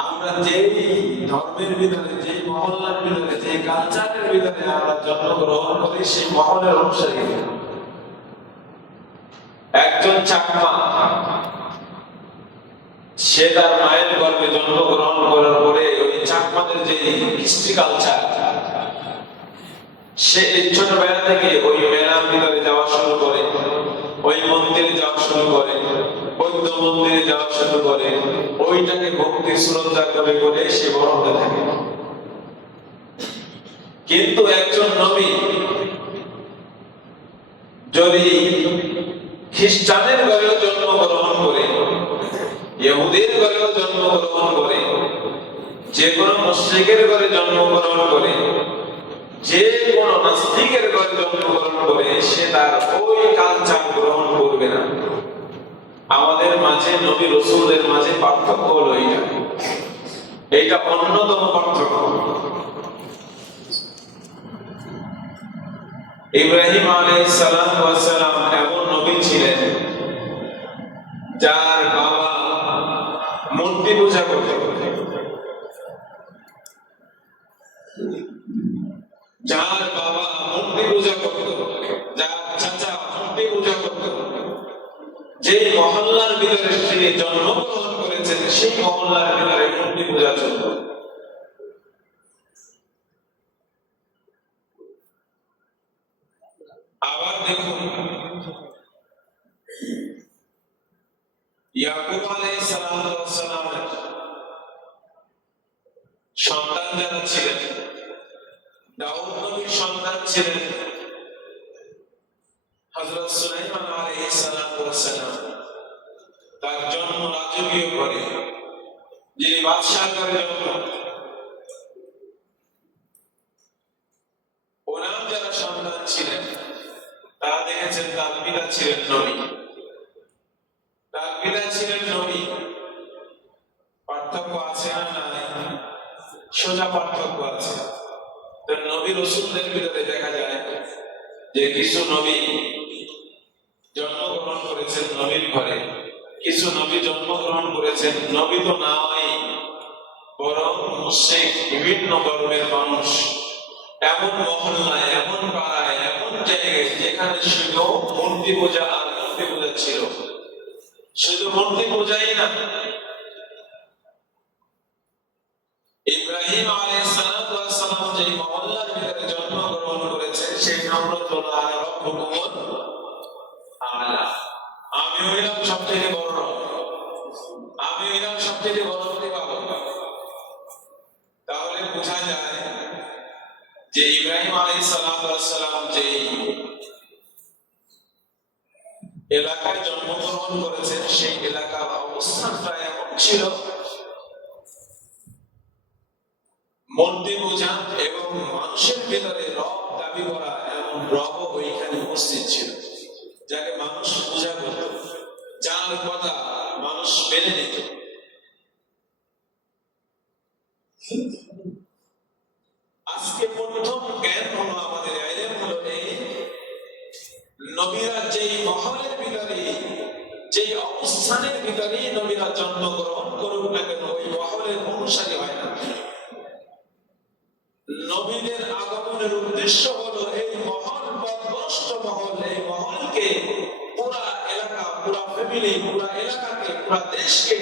আমরা যেই ধর্মের ভিতরে যে মহল্লার ভিতরে যে কালচারের ভিতরে আমরা জন্মগ্রহণ করি, সেই মহলের অনুসারী একজন চাকমা, সে তার মায়ের গর্ভে জন্মগ্রহণ করার পরে ওই চাকমাদের যে হিস্ট্রি কালচার সে ছোটবেলা থেকে ওই মেলার ভিতরে যাওয়া শুরু করে, ওই মন্দিরে যাওয়া শুরু করে। বৌদ্ধ মন্দিরে যাওয়া শুরু করে, ওইটাকে ভক্তি শ্রদ্ধা করে করে সে বড় হতে থাকে। কিন্তু একজন নবী যদি খ্রিস্টানের ঘরেও জন্মগ্রহণ করে, ইহুদের ঘরেও জন্মগ্রহণ করে যে কোনো মুশ্রিকের ঘরে জন্মগ্রহণ করে যে কোনো নাস্তিকের ঘরে জন্মগ্রহণ করে, সে তার ওই কালচার গ্রহণ করবে না। আমাদের মাঝে, নবী রসুলদের মাঝে পার্থক্য হলো এইটা। এইটা অন্যতম পার্থক্য। ইব্রাহিম সালাম সালাম এমন নবী ছিলেন যার বাবা মূর্তি পূজা করত যার বাবা মূর্তি পূজা করত যার চাচা মূর্তি পূজা করত যে মহল্লার ভিতরে তিনি জন্মগ্রহণ করেছেন, সেই মহল্লার ভিতরে মূর্তি পূজা চলত আবার দেখুন, ইয়াকুব সন্তান যারা ছিলেন, দাউদ নবীর সন্তান ছিলেন বাদশাহ ওনার যারা সন্তান ছিলেন দেখেছেন তার পিতা ছিলেন নবী। তার পিতা ছিলেন নবী। পার্থক্য আছে নাই, সোজা পার্থক্য আছে। নবী রসুলদের দেখা যায় যে কিছু নবী জন্মগ্রহণ করেছেন নবীর ঘরে। কিছু নবী জন্মগ্রহণ করেছেন। নবী তো নাই বরং মুশরিক, বিভিন্ন ধর্মের মানুষ। এমন মহল্লায় এমন পাড়ায়, এমন জায়গায় যেখানে শুধু মূর্তি পূজা আর মূর্তি পূজা ছিল। শুধু মূর্তি পূজাই না, ইব্রাহিম আলাইহিস সালাম যে সবচেয়ে বড় আমি হইলাম সবচেয়ে বড় প্রতিপালক তাহলে বোঝা যায় যে ইব্রাহিম ওয়াস সালাম যে এলাকায় জন্মগ্রহণ করেছেন, সেই এলাকার অবস্থানটা এমন ছিল। মূর্তি পূজা এবং মানুষের ভিতরে রব দাবি করা এমন রব ওইখানে উপস্থিত ছিল, যাকে মানুষ পূজা করত যার কথা মানুষ মেনে নিত। আজকে প্রথম জ্ঞান হলো আমাদের, আইলেম হলো এই নবীরা যেই মহলের ভিতরে যেই অবস্থানের ভিতরে নবীরা জন্মগ্রহণ করুক না কেন, ওই মহলের অনুসারী হয় না। নবীদের আগমনের উদ্দেশ্য হলো এই মহল পথভ্রষ্ট মহল, এই মহলকে ফ্যামিলি পুরা এলাকাকে, পুরা দেশকে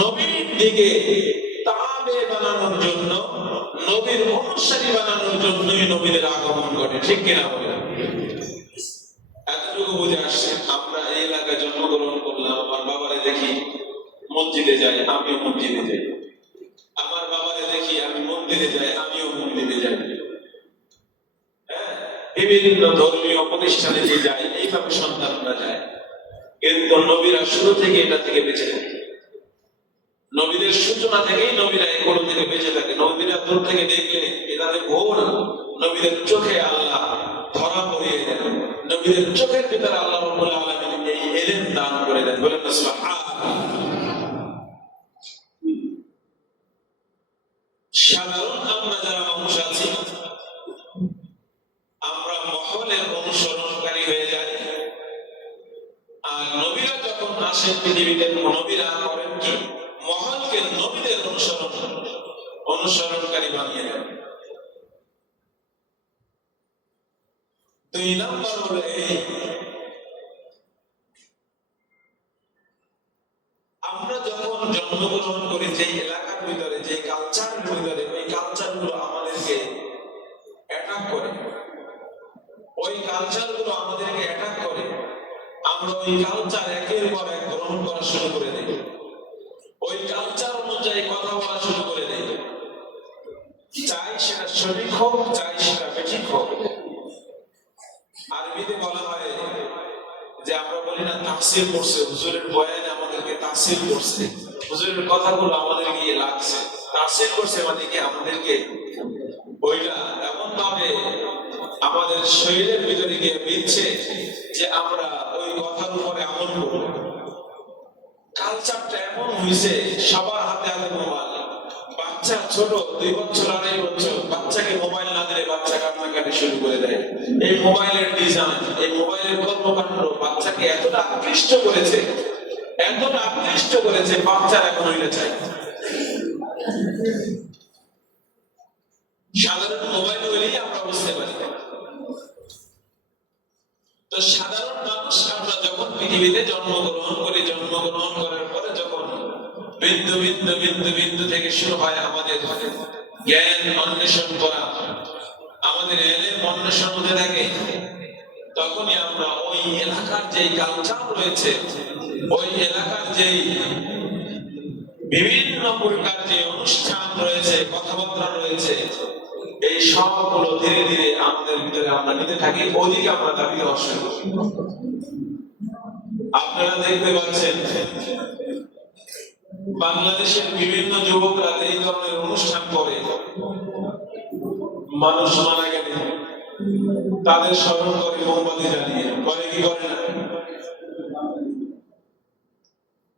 নবীর দিকে তাবে বানানোর জন্য, নবীর অনুসারী বানানোর জন্যই নবীদের আগমন ঘটে। ঠিক কিনা বলে এতটুকু বুঝে আসছে, আমরা এই এলাকায় জন্মগ্রহণ করলাম, আমার বাবারে দেখি মসজিদে যাই, আমিও মসজিদে যাই। আমার বাবারে দেখি আমি মন্দিরে যাই, আমিও মন্দিরে যাই। হ্যাঁ? বিভিন্ন ধর্মীয় প্রতিষ্ঠানে যে যায় এইভাবে সন্তানরা যায়। কিন্তু নবীরা শুরু থেকে এটা থেকে বেঁচে থাকে। নবীদের সূচনা থেকেই নবীরা এই কোন থেকে বেঁচে থাকে। নবীরা দূর থেকে দেখলে এটা ভোর নবীদের চোখে আল্লাহ ধরা পড়িয়ে দেন। নবীদের চোখের ভিতরে আল্লাহ এই এলেন দান করে দেন। সুবহানাল্লাহ সাধারণ আমরা যারা মানুষ আছি আমরা মহলের অনুসরণকারী হয়ে যাই আসেন পৃথিবীতে নবীরা করেন কি? মহানকে নবীদের অনুসরণ, অনুসরণকারী বানিয়ে দেন। দুই নম্বর হলো আমরা যখন জন্মগ্রহণ করি যে এলাকার আমরা ওই কালচার একের পর এক গ্রহণ করা শুরু করে দিই ওই কালচার অনুযায়ী কথা বলা শুরু করে দিই চাই সেটা সঠিক হোক, চাই সেটা বেঠিক হোক। আরবিতে বলা হয় যে আমরা বলি না, তাফসির করছে হুজুরের বয়ানে আমাদেরকে তাফসির করছে হুজুরের কথাগুলো আমাদের গিয়ে লাগছে। তাফসির করছে মানে কি? আমাদেরকে ওইটা এমন ভাবে আমাদের শরীরের ভিতরে গিয়ে বিচ্ছে যে আমরা ওই কথার উপরে আমল করব। কালচারটা এমন হয়েছে সবার হাতে হাতে মোবাইল বাচ্চা ছোট, দুই বছর, আড়াই বছর, বাচ্চাকে মোবাইল না দিলে বাচ্চা কান্নাকাটি শুরু করে দেয়। এই মোবাইলের ডিজাইন এই মোবাইলের কর্মকাণ্ড বাচ্চাকে এতটা আকৃষ্ট করেছে, এতটা আকৃষ্ট করেছে বাচ্চার এখন হইলে চাই। সাধারণ মোবাইল হইলেই আমরা বুঝতে পারি তো সাধারণ মানুষ আমরা যখন পৃথিবীতে জন্মগ্রহণ করি, জন্মগ্রহণ করার পরে যখন বিন্দু বিন্দু বিন্দু বিন্দু থেকে শুরু হয় আমাদের জ্ঞান অন্বেষণ করা, আমাদের এলেম অন্বেষণ হতে থাকে, তখনই আমরা ওই এলাকার যেই কালচার রয়েছে, ওই এলাকার যেই বিভিন্ন প্রকার যে অনুষ্ঠান রয়েছে, কথাবার্তা রয়েছে এই সবগুলো ধীরে ধীরে আমাদের ভিতরে আমরা নিতে থাকি, ওদিকে আমরা দাবি শুরু করি। আপনারা দেখতে পাচ্ছেন, বাংলাদেশের বিভিন্ন যুবকরা এই ধরনের অনুষ্ঠান করে। মানুষ মারা গেলে তাদের স্মরণ করে মোমবাতি জ্বালিয়ে। করে কি করে না?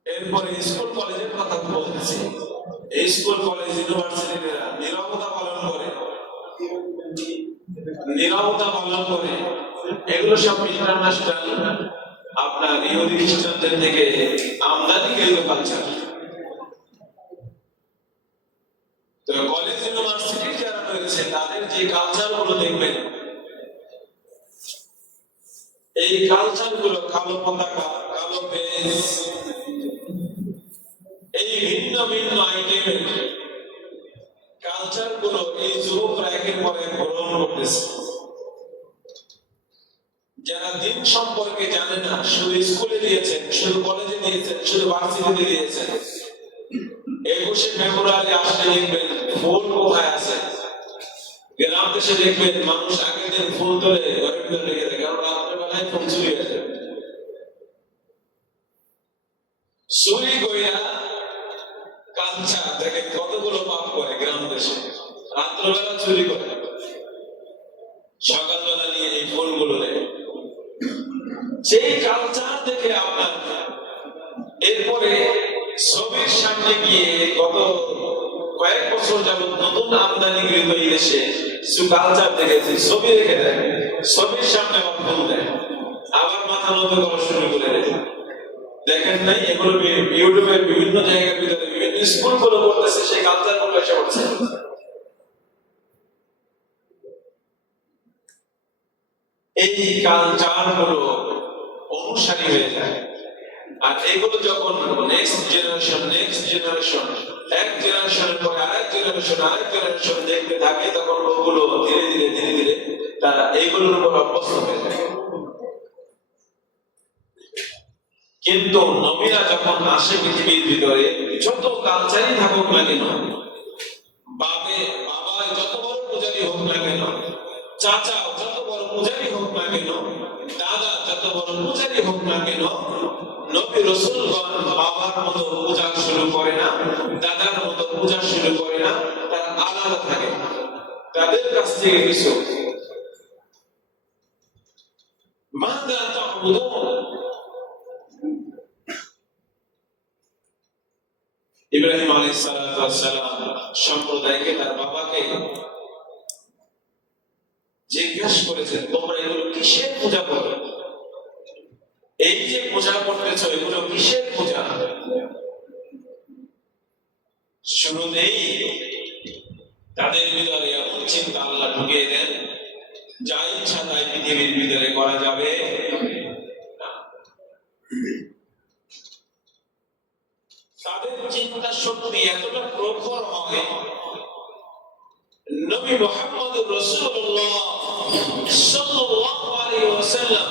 এরপরে স্কুল কলেজের কথা বলতেছি। এই স্কুল কলেজ ইউনিভার্সিটিরা নিরবতা পালন করে। নিরবতা পালন করে, এগুলো সব ইন্টারন্যাশনাল আপনার ইহুদি খ্রিস্টানদের থেকে আমদানি কৃত কালচার তো কলেজ ইউনিভার্সিটি যারা রয়েছে, তাদের যে কালচারগুলো দেখবেন, এই কালচারগুলো কালো পতাকা, কালো বেশ এই ভিন্ন ভিন্ন আইটেমের কালচারগুলো এই যুবকরা একের পর এক গ্রহণ করতেছে যারা দিন সম্পর্কে জানে না শুধু স্কুলে দিয়েছেন শুধু কলেজে দিয়েছেন শুধু ভার্সিটিতে দিয়েছেন একুশে ফেব্রুয়ারি আসলে দেখবেন ফুল কোথায় আছে? গ্রাম দেশে দেখবেন মানুষ আগের দিন ফুল তোলে কারণ রাত্রেবেলায় ফুল চুরি চুরি কইরা কাঞ্চা কতগুলো পাপ করে গ্রাম দেশে। রাত্রবেলা চুরি করে। সকালবেলা নিয়ে এই ফুলগুলো দেয়। যেই কালচার দেখে আপনার এরপরে ছবির সামনে গিয়ে গত কয়েক বছর যাবত নতুন আমদানি এই দেশে কিছু কালচার দেখেছি। ছবি রেখে দেয় ছবির সামনে ফুল দেয় আবার মাথা নত করা শুরু করে দেয় দেখেন নাই, এগুলো ইউটিউবের বিভিন্ন জায়গার ভিতরে বিভিন্ন স্কুলগুলো করতেছে, সেই কালচার পড়ছে। এই কালচারগুলো অনুসারী হয়ে যায়। আর এগুলো যখন নেক্সট জেনারেশন নেক্সট জেনারেশন এক পরে আরেক জেনারেশন আরেক জেনারেশন দেখতে থাকে, তখন ওগুলো ধীরে ধীরে ধীরে ধীরে তারা উপর অভ্যস্ত হয়ে কিন্তু নবীরা যখন আসে পৃথিবীর ভিতরে, যত কালচারই থাকুক না কেন বাবে বাবা যত বড় পূজারি হোক না কেন, চাচা যত বড় পূজারি হোক না কেন যত বড় পূজারি হোক না কেন, নবী রসুলগণ বাবার মতো পূজা শুরু করে না, দাদার মতো পূজা শুরু করে না, তারা আলাদা থাকে। তাদের কাছ থেকে কিছু। মাদা তাবুদুন। ইব্রাহিম আলাইহিস সালাম সম্প্রদায়কে, তার বাবাকে জিজ্ঞাসা করেছেন, তোমরা এগুলো কিসের পূজা করো? এই যে পূজা করতেছ এগুলো কিসের পূজা? শুরুতেই তাদের ভিতরে এমন চিন্তা আল্লাহ ঢুকিয়ে দেন, যা ইচ্ছা তাই পৃথিবীর ভিতরে করা যাবে। তাদের চিন্তা শক্তি এতটা প্রখর হবে। নবী মোহাম্মদ রসুল্লাহ সাল্লাল্লাহু আলাইহি ওয়াসাল্লাম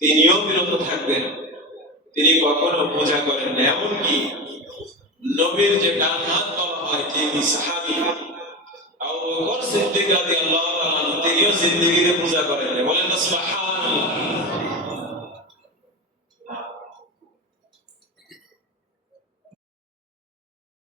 তিনিও বিরত থাকবেন। তিনি কখনো পূজা করেন না। এমনকি নবীর যে ডান করা হয় তিনি সাহাবি তিনিও জিন্দিগিতে পূজা করেন বলেন সুবহানাল্লাহ।